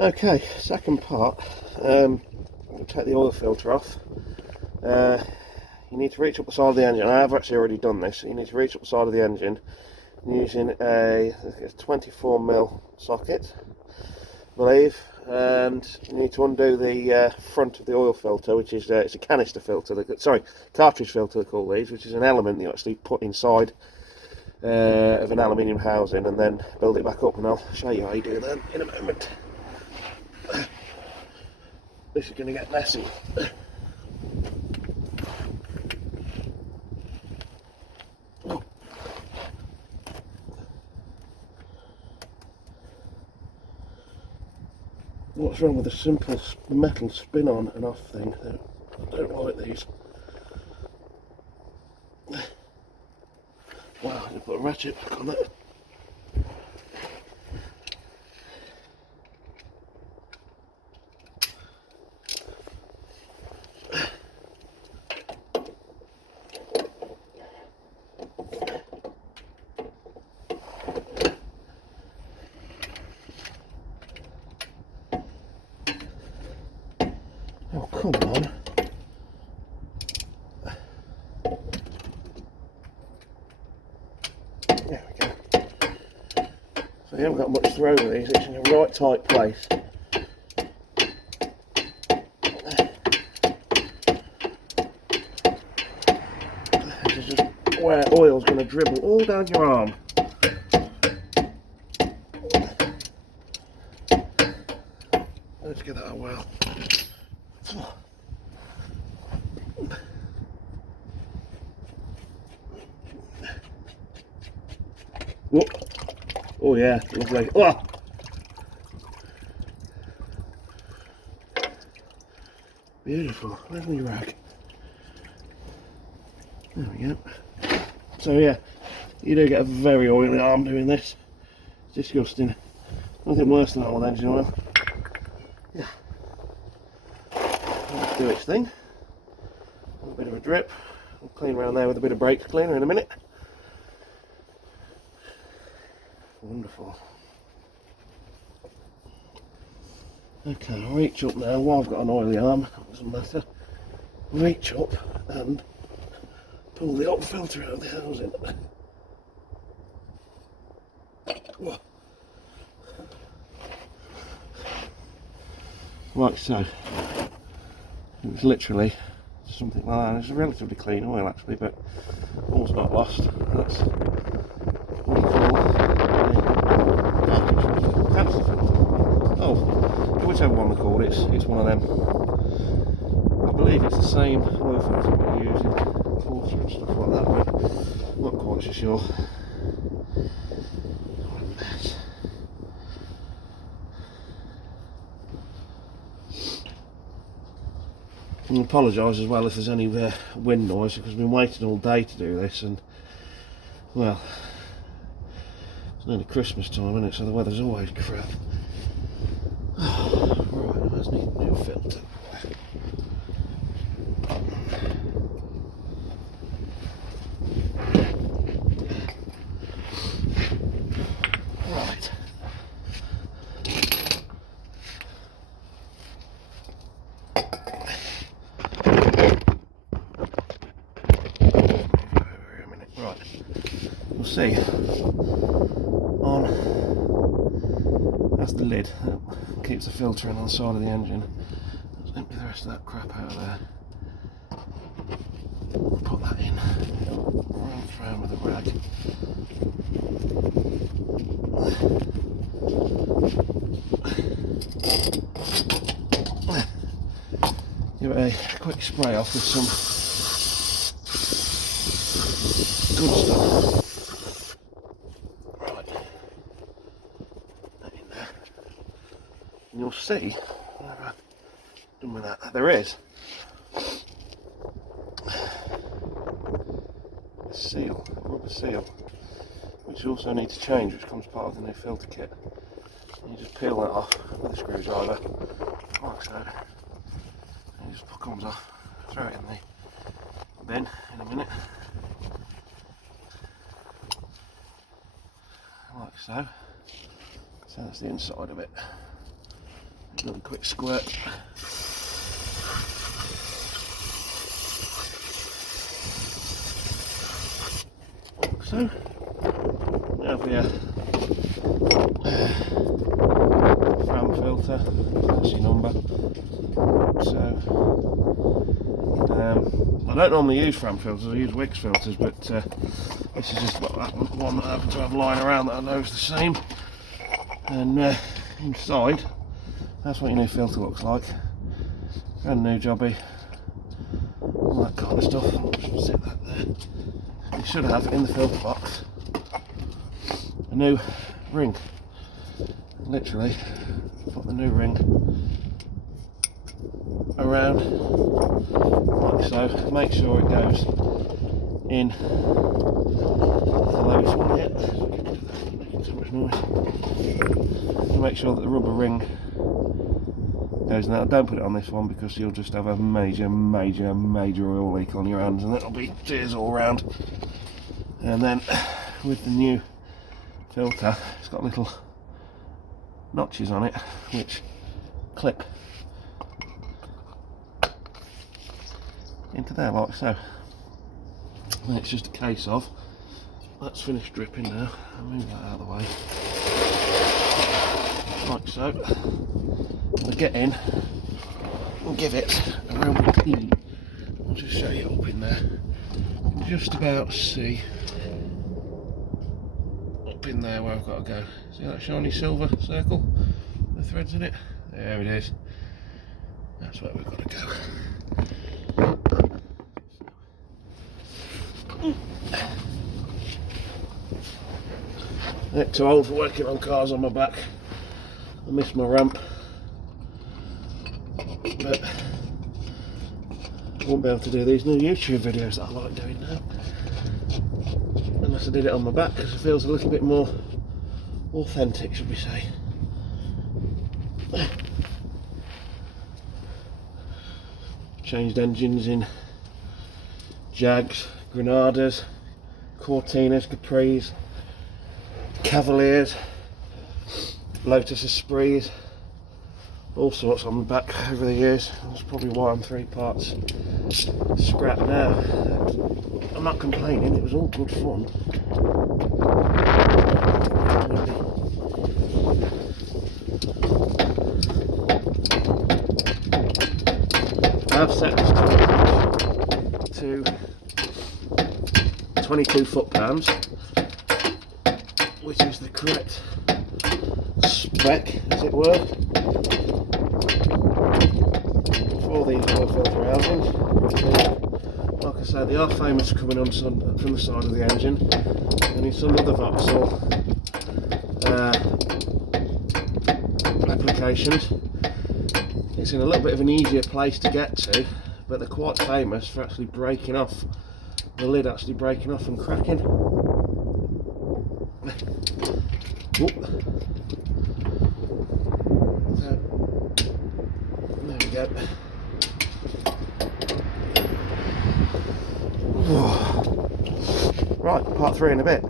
Okay, second part. We'll take the oil filter off. You need to reach up the side of the engine. I have actually already done this. You need to reach up the side of the engine using a 24mm socket, I believe, and you need to undo the front of the oil filter, which is it's a canister filter. Cartridge filter they call these, which is an element that you actually put inside of an aluminium housing, and then build it back up. And I'll show you how you do that in a moment. This is going to get messy. What's wrong with a simple metal spin on and off thing? I don't like these. Wow, I put a ratchet back on it. Oh, come on. There we go. So you haven't got much throw with these, it's in a right tight place. This is just where oil's going to dribble all down your arm. Let's get that out well. Whoop. Oh yeah, lovely. Oh. Beautiful. Where's my rag? There we go. So yeah, you do get a very oily arm doing this. It's disgusting. Nothing worse than old engine oil. Yeah. Let's do its thing. A little bit of a drip. We'll clean around there with a bit of brake cleaner in a minute. Wonderful. Okay, I'll reach up now. While I've got an oily arm, it doesn't matter. Reach up and pull the old filter out of the housing. Like so. It's literally something like that. It's a relatively clean oil actually, but all's not lost. That's what you call a canister filter. Oh, whichever one they call it, it's one of them. I believe it's the same oil filter we use in quarter and stuff like that, but I'm not quite so sure. What a mess. I apologise as well if there's any wind noise, because I've been waiting all day to do this, and well, it's nearly Christmas time, isn't it? So the weather's always crap. Right, I just need a new filter. Right. Right. You'll see on, that's the lid that keeps the filter in on the side of the engine. Let's empty the rest of that crap out of there. Put that in. Run around with a rag. Give it a quick spray off with some good stuff. Right. That in there. And you'll see what I've done with that. There is a seal, a rubber seal, which you also need to change, which comes part of the new filter kit. And you just peel that off with a screwdriver, like so. And it just comes off, throw it in the bin in a minute, like so. So that's the inside of it. Another quick squirt. So, now we have fan filter, that's your number. So, I don't normally use fan filters, I use Wix filters, but this is just one that I happen to have lying around that I know is the same. And inside, that's what your new filter looks like. Brand new jobby, all that kind of stuff. I'll set that there. You should have in the filter box a new ring. Literally, put the new ring around like so. Make sure it goes in the lowest one yet. Making too much noise. Make sure that the rubber ring goes in there. Don't put it on this one because you'll just have a major oil leak on your hands, and it'll be tears all around. And then with the new filter, it's got little notches on it which clip into there like so. And it's just a case of, that's finished dripping now, I'll move that out of the way like so. We'll get in and give it a real clean. I'll just show you up in there. You can just about see up in there where I've got to go. See that shiny silver circle? The threads in it? There it is. That's where we've got to go. I get too old for working on cars on my back. I miss my ramp. But I won't be able to do these new YouTube videos that I like doing now. Unless I did it on my back, because it feels a little bit more authentic, should we say. Changed engines in Jags, Granadas, Cortinas, Capris, Cavaliers, Lotus Esprits, all sorts on the back over the years. That's probably why I'm 3 parts scrap now. I'm not complaining, it was all good fun. I've set this to 22 foot-pounds, which is the correct spec, as it were, for these oil filter housings. Like I say, they are famous for coming on from the side of the engine, and in some other Vauxhall applications it's in a little bit of an easier place to get to, but they're quite famous for actually breaking off, the lid actually breaking off and cracking. Oop. So, there we go. Right, part 3 in a bit.